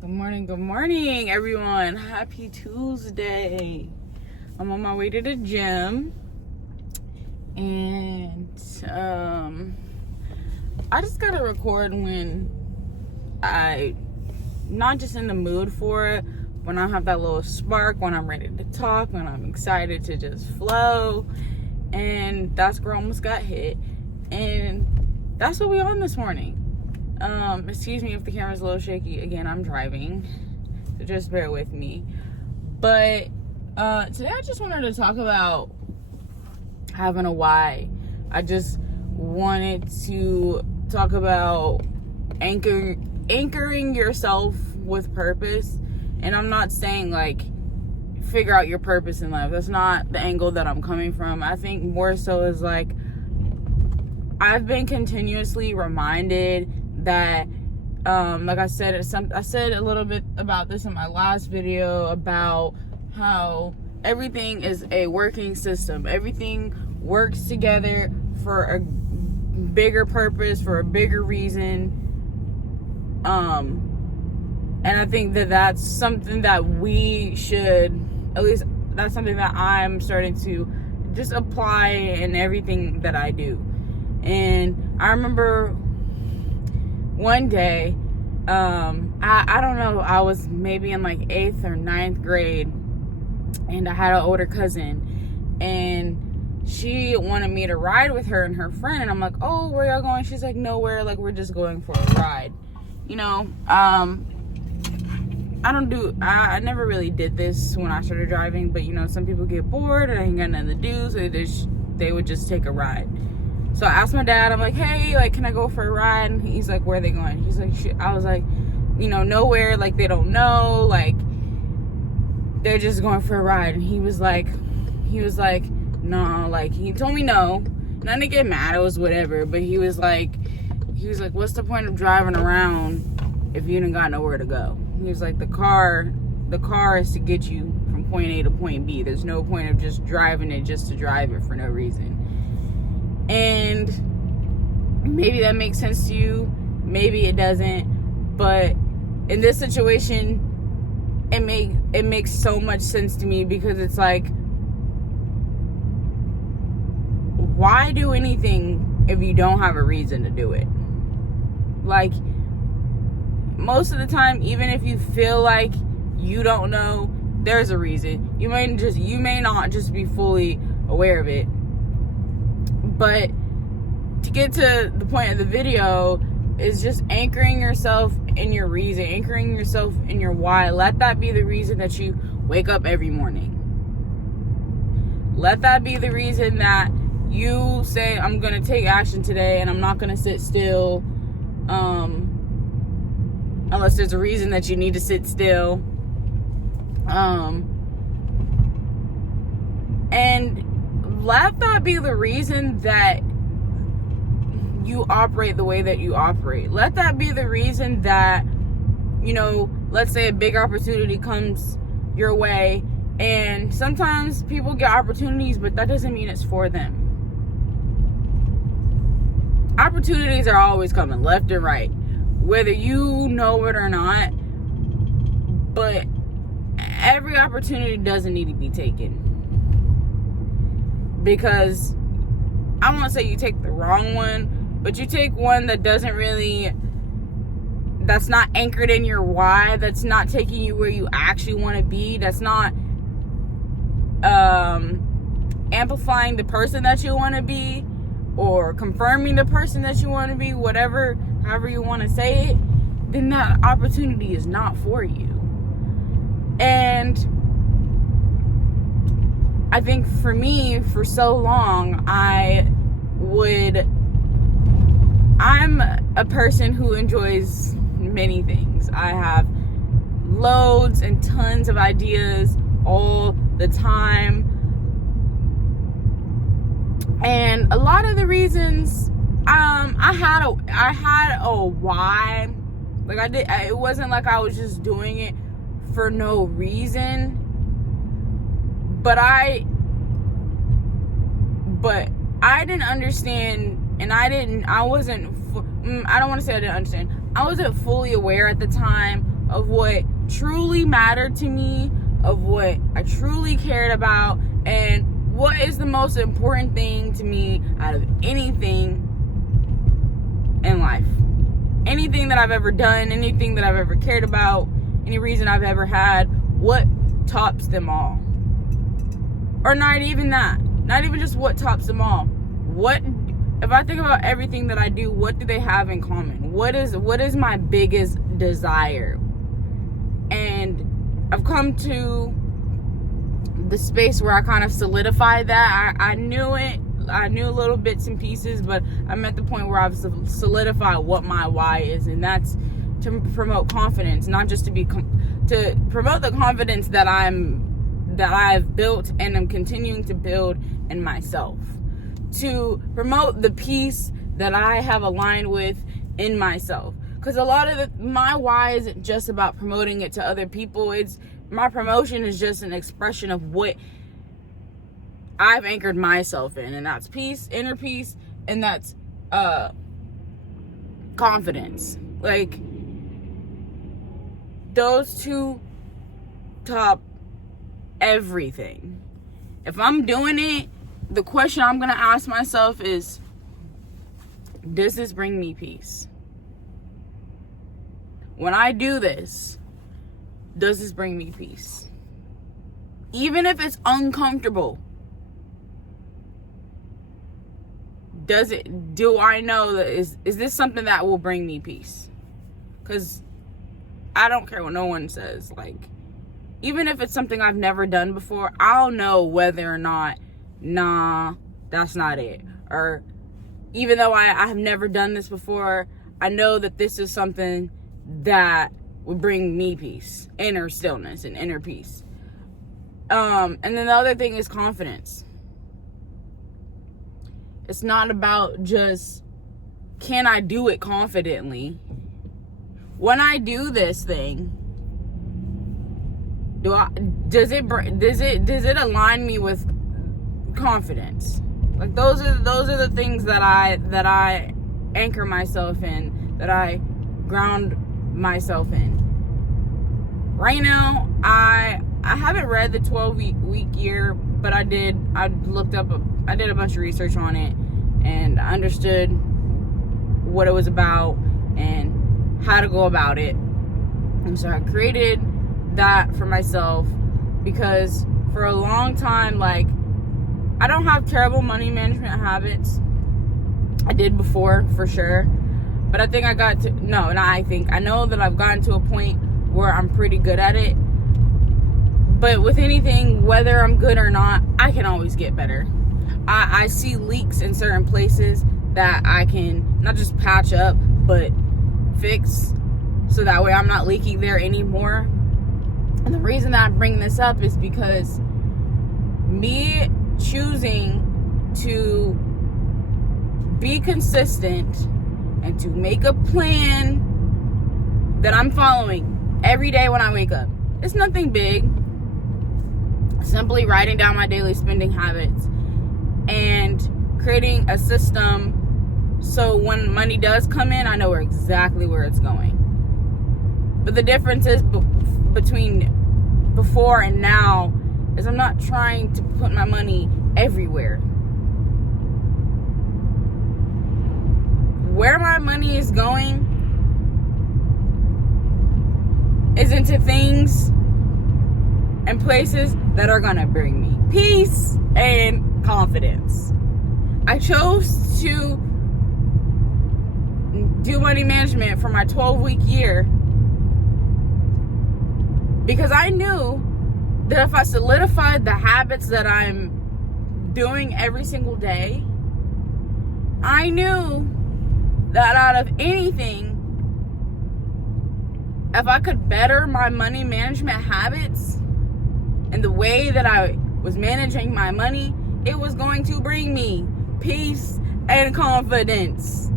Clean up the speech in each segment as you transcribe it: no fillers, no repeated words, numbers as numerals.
Good morning, everyone. Happy Tuesday. I'm on my way to the gym, and I just gotta record when I not just in the mood for it, when I have that little spark, when I'm ready to talk, when I'm excited to just flow. And that squirrel almost got hit, and that's what we on this morning. Excuse me if the camera's a little shaky. Again, I'm driving, so just bear with me. But today I just wanted to talk about having a why. I just wanted to talk about anchoring yourself with purpose. And I'm not saying like figure out your purpose in life. That's not the angle that I'm coming from. I think more so is like I've been continuously reminded that like I said a little bit about this in my last video about how everything is a working system. Everything works together for a bigger purpose, for a bigger reason. And I think that that's something that we should, at least that's something that I'm starting to just apply in everything that I do. And I remember one day, I don't know, I was maybe in like 8th or 9th grade, and I had an older cousin, and she wanted me to ride with her and her friend, and I'm like, oh, where y'all going? She's like, nowhere, like we're just going for a ride. You know, I never really did this when I started driving, but you know, some people get bored and ain't got nothing to do, so they would just take a ride. So I asked my dad, I'm like, hey, like, can I go for a ride? And he's like, where are they going? He's like, shit. I was like, you know, nowhere, like, they don't know, like, they're just going for a ride. And he was like, no, like, he told me no. And I didn't get mad, it was whatever, but he was like, what's the point of driving around if you didn't got nowhere to go? He was like, the car is to get you from point A to point B. There's no point of just driving it just to drive it for no reason. And maybe that makes sense to you, maybe it doesn't, but in this situation, it makes so much sense to me, because it's like, why do anything if you don't have a reason to do it? Like, most of the time, even if you feel like you don't know, there's a reason. You may not just be fully aware of it. But to get to the point of the video is just anchoring yourself in your reason, anchoring yourself in your why. Let that be the reason that you wake up every morning. Let that be the reason that you say, I'm going to take action today and I'm not going to sit still. Unless there's a reason that you need to sit still. And let that be the reason that you operate the way that you operate. Let that be the reason that, you know, let's say a big opportunity comes your way, and sometimes people get opportunities, but that doesn't mean it's for them. Opportunities are always coming left and right, whether you know it or not, but every opportunity doesn't need to be taken. Because I won't say you take the wrong one, but you take one that that's not anchored in your why, that's not taking you where you actually want to be, that's not amplifying the person that you want to be, or confirming the person that you want to be, however you want to say it, then that opportunity is not for you. And I think for me, for so long, I'm a person who enjoys many things. I have loads and tons of ideas all the time. And a lot of the reasons, I had a why. Like it wasn't like I was just doing it for no reason. But I didn't understand, and I don't want to say I didn't understand. I wasn't fully aware at the time of what truly mattered to me, of what I truly cared about, and what is the most important thing to me out of anything in life. Anything that I've ever done, anything that I've ever cared about, any reason I've ever had, what tops them all? Or not even that. Not even just what tops them all. What, if I think about everything that I do, what do they have in common? What is my biggest desire? And I've come to the space where I kind of solidified that. I knew it. I knew little bits and pieces, but I'm at the point where I've solidified what my why is, and that's to promote confidence, not just to promote the confidence that I've built and I'm continuing to build in myself, to promote the peace that I have aligned with in myself. Because a lot of my why isn't just about promoting it to other people. It's my promotion is just an expression of what I've anchored myself in, and that's peace, inner peace, and that's confidence. Like, those two top everything. If I'm doing it, the question I'm gonna ask myself is, does this bring me peace? When I do this, does this bring me peace? Even if it's uncomfortable, do I know that is this something that will bring me peace? Because I don't care what no one says. Like, even if it's something I've never done before, I'll know whether or not, nah, that's not it. Or even though I have never done this before, I know that this is something that would bring me peace, inner stillness and inner peace. And then the other thing is confidence. It's not about just, can I do it confidently? When I do this thing, does it align me with confidence? Like, those are the things that I anchor myself in, that I ground myself in. Right now, I haven't read the 12-week year, but I did a bunch of research on it, and I understood what it was about and how to go about it. And so I created that for myself, because for a long time, like, I don't have terrible money management habits. I did before, for sure. But I think I know that I've gotten to a point where I'm pretty good at it. But with anything, whether I'm good or not, I can always get better. I see leaks in certain places that I can not just patch up, but fix, so that way I'm not leaking there anymore. And the reason that I'm bringing this up is because me choosing to be consistent and to make a plan that I'm following every day when I wake up. It's nothing big. Simply writing down my daily spending habits and creating a system so when money does come in, I know exactly where it's going. But the difference is between before and now is I'm not trying to put my money everywhere. Where my money is going is into things and places that are gonna bring me peace and confidence. I chose to do money management for my 12-week year because I knew that if I solidified the habits that I'm doing every single day, I knew that out of anything, if I could better my money management habits and the way that I was managing my money, it was going to bring me peace and confidence.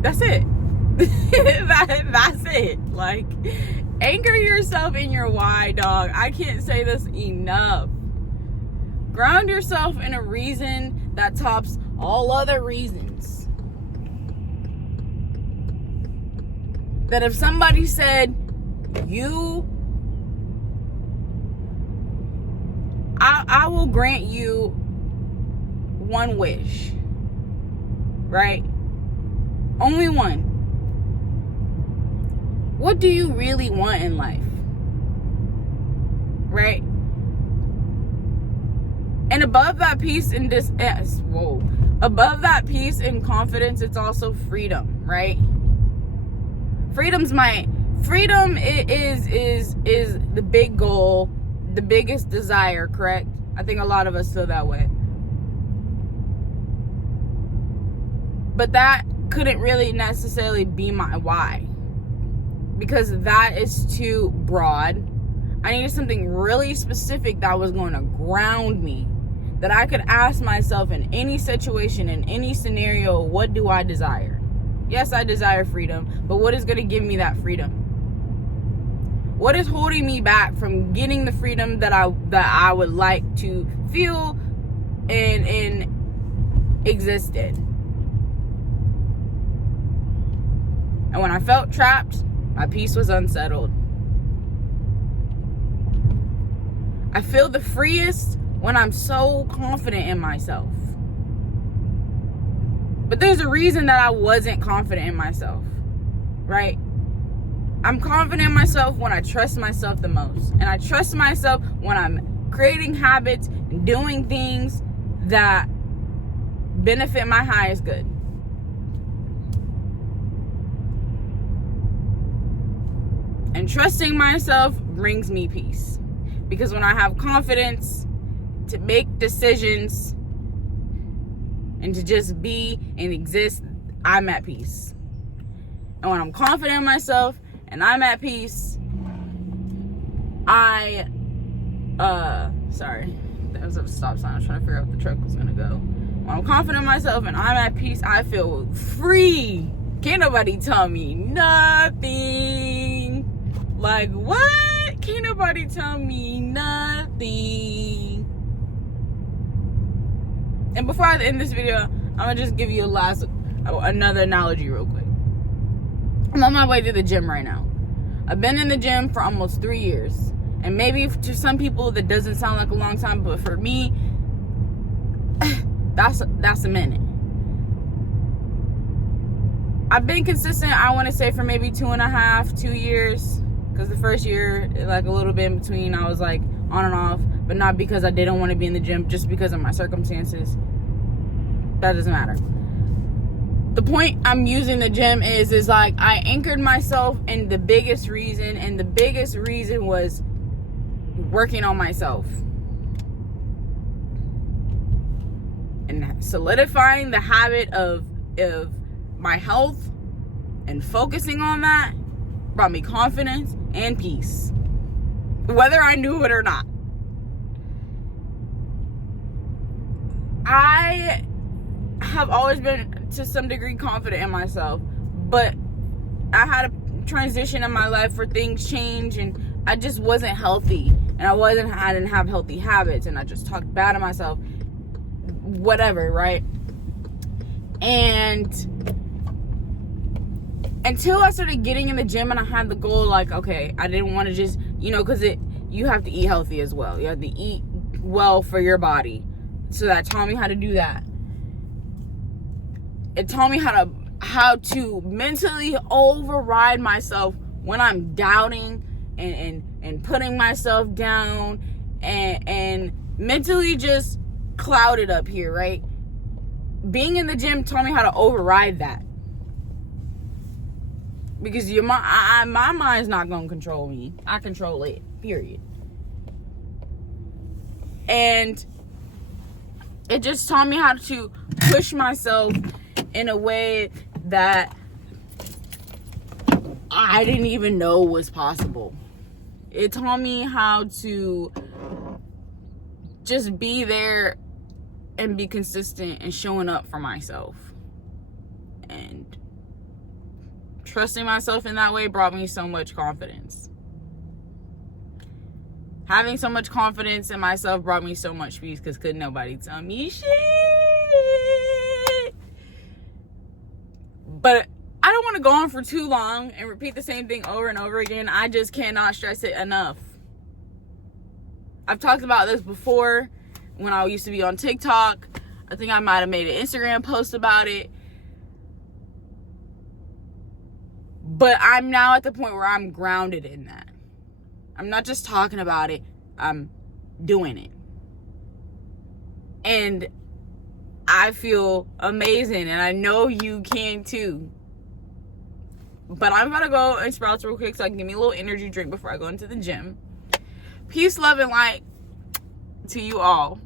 That's it. That's it. Like, anchor yourself in your why, dog. I can't say this enough. Ground yourself in a reason that tops all other reasons. that if somebody said, I will grant you one wish, right? Only one. What do you really want in life? Right? And above that peace and above that peace and confidence, it's also freedom, right? Freedom is the big goal, the biggest desire, correct? I think a lot of us feel that way. But that couldn't really necessarily be my why, because that is too broad. I needed something really specific that was going to ground me, that I could ask myself in any situation, in any scenario, what do I desire? Yes, I desire freedom, but what is going to give me that freedom? What is holding me back from getting the freedom that I would like to feel and exist in? And when I felt trapped, my peace was unsettled. I feel the freest when I'm so confident in myself. But there's a reason that I wasn't confident in myself, right? I'm confident in myself when I trust myself the most. And I trust myself when I'm creating habits and doing things that benefit my highest good. And trusting myself brings me peace. Because when I have confidence to make decisions and to just be and exist, I'm at peace. And when I'm confident in myself and I'm at peace, sorry, that was a stop sign. I was trying to figure out if the truck was gonna go. When I'm confident in myself and I'm at peace, I feel free. Can't nobody tell me nothing. Like, what? Can't nobody tell me nothing. And before I end this video, I'm gonna just give you another analogy real quick. I'm on my way to the gym right now. I've been in the gym for almost 3 years. And maybe to some people that doesn't sound like a long time, but for me, that's a minute. I've been consistent, I want to say, for maybe 2 years. Because the first year, like a little bit in between, I was like on and off. But not because I didn't want to be in the gym, just because of my circumstances. That doesn't matter. The point I'm using the gym is like I anchored myself in the biggest reason. And the biggest reason was working on myself. And solidifying the habit of my health and focusing on that brought me confidence and peace, whether I knew it or not. I have always been to some degree confident in myself, but I had a transition in my life where things change and I just wasn't healthy, and I didn't have healthy habits, and I just talked bad to myself, whatever, right? And until I started getting in the gym and I had the goal, like, okay, I didn't want to just, because you have to eat healthy as well. You have to eat well for your body. So that taught me how to do that. It taught me how to mentally override myself when I'm doubting and putting myself down and mentally just clouded up here, right? Being in the gym taught me how to override that. Because my mind's not going to control me. I control it, period. And it just taught me how to push myself in a way that I didn't even know was possible. It taught me how to just be there and be consistent and showing up for myself. And trusting myself in that way brought me so much confidence. Having so much confidence in myself brought me so much peace because couldn't nobody tell me shit. But I don't want to go on for too long and repeat the same thing over and over again. I just cannot stress it enough. I've talked about this before when I used to be on TikTok. I think I might have made an Instagram post about it. But I'm now at the point where I'm grounded in that. I'm not just talking about it, I'm doing it. And I feel amazing, and I know you can too. But I'm about to go and Sprouts real quick so I can give me a little energy drink before I go into the gym. Peace, love, and light to you all.